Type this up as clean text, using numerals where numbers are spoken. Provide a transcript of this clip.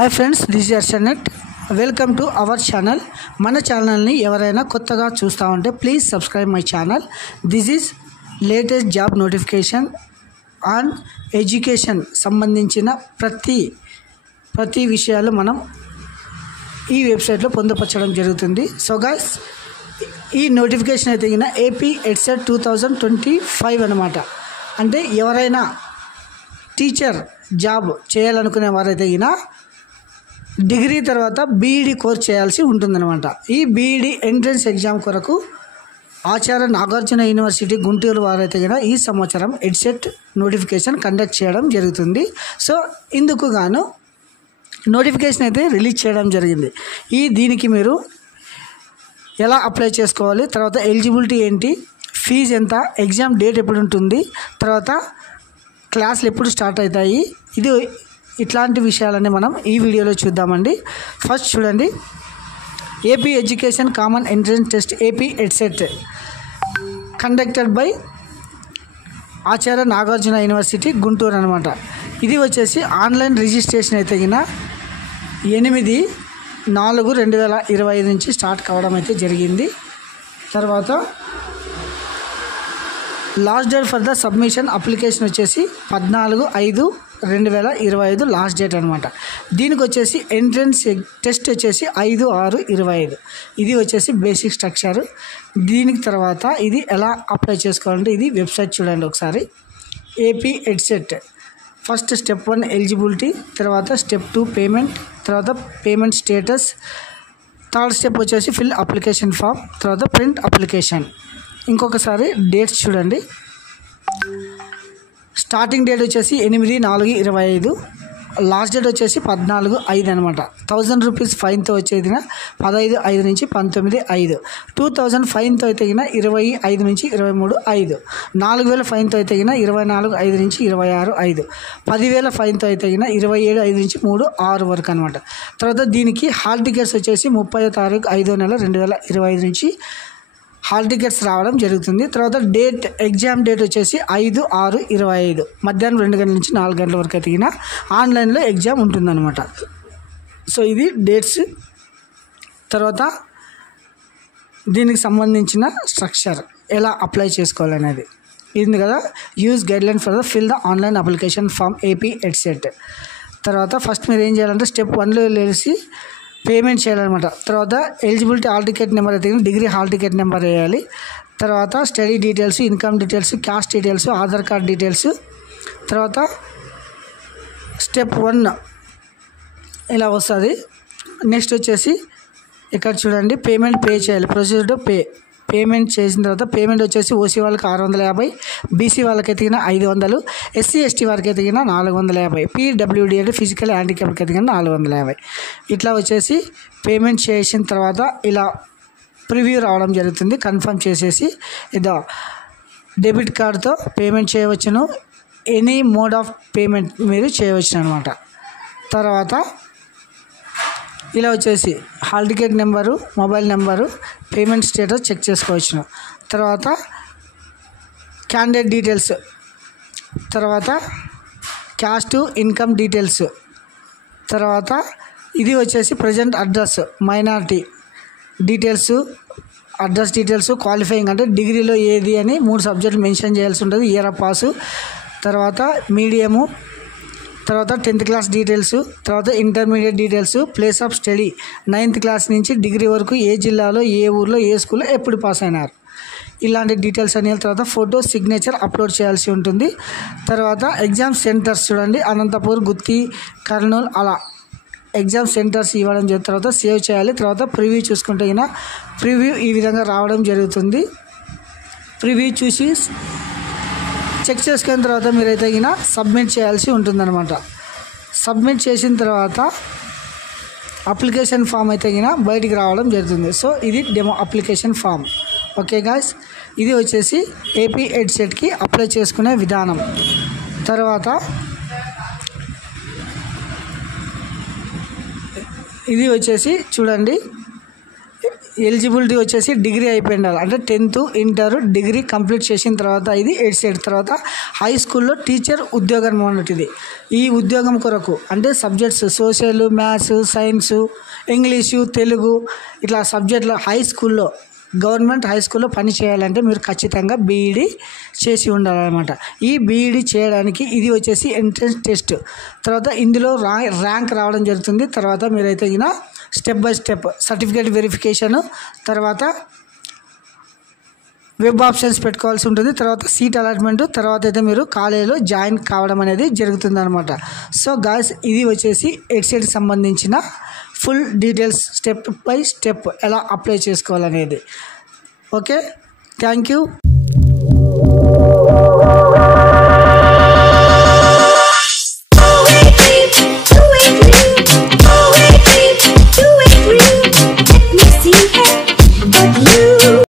Hi friends, this is అర్షనెట్. Welcome to our channel. మన ఛానల్ని ఎవరైనా కొత్తగా చూస్తూ ఉంటే please subscribe my channel. This is latest job notification and education సంబంధించిన ప్రతి విషయాలు మనం ఈ వెబ్సైట్లో పొందుపరచడం జరుగుతుంది. సో గైస్, ఈ నోటిఫికేషన్ అయితే ఏపీ ఎడ్సెట్ 2025 అనమాట. అంటే ఎవరైనా టీచర్ జాబ్ చేయాలనుకునే వారైతే డిగ్రీ తర్వాత బీఈడి కోర్స్ చేయాల్సి ఉంటుందన్నమాట. ఈ బీఈడి ఎంట్రన్స్ ఎగ్జామ్ కొరకు ఆచార్య నాగార్జున యూనివర్సిటీ గుంటూరు వారైతే ఈ సంవత్సరం ఎడ్సెట్ నోటిఫికేషన్ కండక్ట్ చేయడం జరుగుతుంది. సో ఇందుకు గాను నోటిఫికేషన్ అయితే రిలీజ్ చేయడం జరిగింది. దీనికి మీరు ఎలా అప్లై చేసుకోవాలి, తర్వాత ఎలిజిబిలిటీ ఏంటి, ఫీజు ఎంత, ఎగ్జామ్ డేట్ ఎప్పుడు ఉంటుంది, తర్వాత క్లాసులు ఎప్పుడు స్టార్ట్ అవుతాయి, ఇట్లాంటి విషయాలన్నీ మనం ఈ వీడియోలో చూద్దామండి. ఫస్ట్ చూడండి, AP education common entrance test AP EdCET conducted by Acharya Nagarjuna university Guntur అనమాట. ఇది వచ్చేసి ఆన్లైన్ రిజిస్ట్రేషన్ అయితే 8/4/2025 నుంచి స్టార్ట్ కావడం అయితే జరిగింది. తర్వాత last date for the submission application వచ్చేసి 14/5/2025 లాస్ట్ డేట్ అనమాట. దీనికి వచ్చేసి ఎంట్రన్స్ టెస్ట్ వచ్చేసి 5/6/25. ఇది వచ్చేసి బేసిక్ స్ట్రక్చర్. దీనికి తర్వాత ఇది ఎలా అప్లై చేసుకోవాలంటే ఇది వెబ్సైట్ చూడండి ఒకసారి. AP EdCET first step 1 eligibility, తర్వాత స్టెప్ 2 పేమెంట్, తర్వాత పేమెంట్ స్టేటస్, థర్డ్ స్టెప్ వచ్చేసి ఫిల్ అప్లికేషన్ ఫామ్, తర్వాత ప్రింట్ అప్లికేషన్. ఇంకొకసారి డేట్స్ చూడండి. స్టార్టింగ్ డేట్ వచ్చేసి 8/4/25, లాస్ట్ డేట్ వచ్చేసి 14/5 అనమాట. 1000 రూపీస్ ఫైన్తో వచ్చేది 15/5 నుంచి 19/5, 2000 ఫైన్తో అయితే 25 నుంచి 23/5, 4000 ఫైన్తో అయితే 24/5 నుంచి 26/5, 10,000 ఫైన్తో అయితే 27/5 నుంచి 3/6 వరకు అనమాట. తర్వాత దీనికి హాల్ టికెట్స్ వచ్చేసి 30వ తారీఖు 5వ నెల 2025 నుంచి హాల్ టికెట్స్ రావడం జరుగుతుంది. తర్వాత ఎగ్జామ్ డేట్ వచ్చేసి 5/6/25 మధ్యాహ్నం 2 గంటల నుంచి 4 గంటల వరకు అయితే ఆన్లైన్లో ఎగ్జామ్ ఉంటుందన్నమాట. సో ఇది డేట్స్. తర్వాత దీనికి సంబంధించిన స్ట్రక్చర్ ఎలా అప్లై చేసుకోవాలనేది ఇది కదా. Use guideline for the fill the online application form AP EdCET. తర్వాత ఫస్ట్ మీరు ఏం చేయాలంటే స్టెప్ 1లో వెళ్ళేసి పేమెంట్ చేయాలన్నమాట. తర్వాత ఎలిజిబిలిటీ హాల్ టికెట్ నెంబర్ అయితే డిగ్రీ హాల్ టికెట్ నెంబర్ వేయాలి. తర్వాత study details, income details, caste details, Aadhaar card details. తర్వాత స్టెప్ 1 ఇలా వస్తుంది. నెక్స్ట్ వచ్చేసి ఇక్కడ చూడండి, పేమెంట్ పే చేయాలి. ప్రొసీజర్ టు పేమెంట్ చేసిన తర్వాత పేమెంట్ వచ్చేసి ఓసీ వాళ్ళకి 650, బీసీ వాళ్ళకైతే 500, ఎస్సీ ఎస్టీ వారికి అయితే 450, పీడబ్ల్యూడీ అంటే ఫిజికల్ హ్యాండిక్యాప్కి అయితే 450. ఇట్లా వచ్చేసి పేమెంట్ చేసిన తర్వాత ఇలా ప్రివ్యూ రావడం జరుగుతుంది. కన్ఫర్మ్ చేసేసి ఇదో డెబిట్ కార్డ్తో పేమెంట్ చేయవచ్చును, ఎనీ మోడ్ ఆఫ్ పేమెంట్ మీరు చేయవచ్చు అనమాట. తర్వాత ఇలా వచ్చేసి hall ticket number, mobile number, payment status check చేసుకోవచ్చును. తర్వాత క్యాండిడేట్ డీటెయిల్స్, తర్వాత క్యాస్ట్ ఇన్కమ్ డీటెయిల్స్, తర్వాత ఇది వచ్చేసి present address, minority details, address details, qualifying అంటే డిగ్రీలో ఏది అని 3 సబ్జెక్టులు మెన్షన్ చేయాల్సి ఉంటుంది, ఇయర్ ఆఫ్ పాసు, తర్వాత మీడియము, తర్వాత 10th క్లాస్ డీటెయిల్స్, తర్వాత intermediate details, place of study 9th class నుంచి డిగ్రీ వరకు ఏ జిల్లాలో, ఏ ఊర్లో, ఏ స్కూల్లో ఎప్పుడు పాస్ అయినారు, ఇలాంటి డీటెయిల్స్ అనే తర్వాత ఫోటో సిగ్నేచర్ అప్లోడ్ చేయాల్సి ఉంటుంది. తర్వాత ఎగ్జామ్ సెంటర్స్ చూడండి, అనంతపూర్, గుత్తి, కర్నూలు అలా ఎగ్జామ్ సెంటర్స్ ఇవ్వడం జరిగిన తర్వాత సేవ్ చేయాలి. తర్వాత ప్రివ్యూ చూసుకుంటే ప్రివ్యూ ఈ విధంగా రావడం జరుగుతుంది. ప్రివ్యూ చూసి చెక్ చేసుకున్న తర్వాత మీరైతే సబ్మిట్ చేయాల్సి ఉంటుందన్నమాట. సబ్మిట్ చేసిన తర్వాత అప్లికేషన్ ఫామ్ అయితే బయటికి రావడం జరుగుతుంది. సో ఇది demo application form. Okay guys, ఇది వచ్చేసి ఏపీ ఎడ్సెట్కి అప్లై చేసుకునే విధానం. తర్వాత ఇది వచ్చేసి చూడండి, ఎలిజిబిలిటీ వచ్చేసి డిగ్రీ అయిపోయి ఉండాలి. అంటే 10th ఇంటర్ డిగ్రీ కంప్లీట్ చేసిన తర్వాత ఇది ఎయిడ్ తర్వాత హై స్కూల్లో టీచర్ ఉద్యోగం అన్నట్టు. ఈ ఉద్యోగం కొరకు అంటే subjects social, maths, science, English, Telugu ఇట్లా సబ్జెక్టులు హై స్కూల్లో గవర్నమెంట్ హై స్కూల్లో పని చేయాలంటే మీరు ఖచ్చితంగా బీఈడీ చేసి ఉండాలన్నమాట. ఈ బీఈడీ చేయడానికి ఇది వచ్చేసి ఎంట్రన్స్ టెస్ట్. తర్వాత ఇందులో ర్యాంక్ రావడం జరుగుతుంది. తర్వాత మీరైతే ఈయన step by step certificate verification, తర్వాత వెబ్ ఆప్షన్స్ పెట్టుకోవాల్సి ఉంటుంది. తర్వాత సీట్ అలాట్మెంట్, తర్వాత అయితే మీరు కాలేజీలో జాయిన్ కావడం అనేది జరుగుతుందన్నమాట. సో గాయ్స్, ఇది వచ్చేసి ఎడ్సెట్కి సంబంధించిన full details step by step ఎలా అప్లై చేసుకోవాలనేది. Okay, thank you.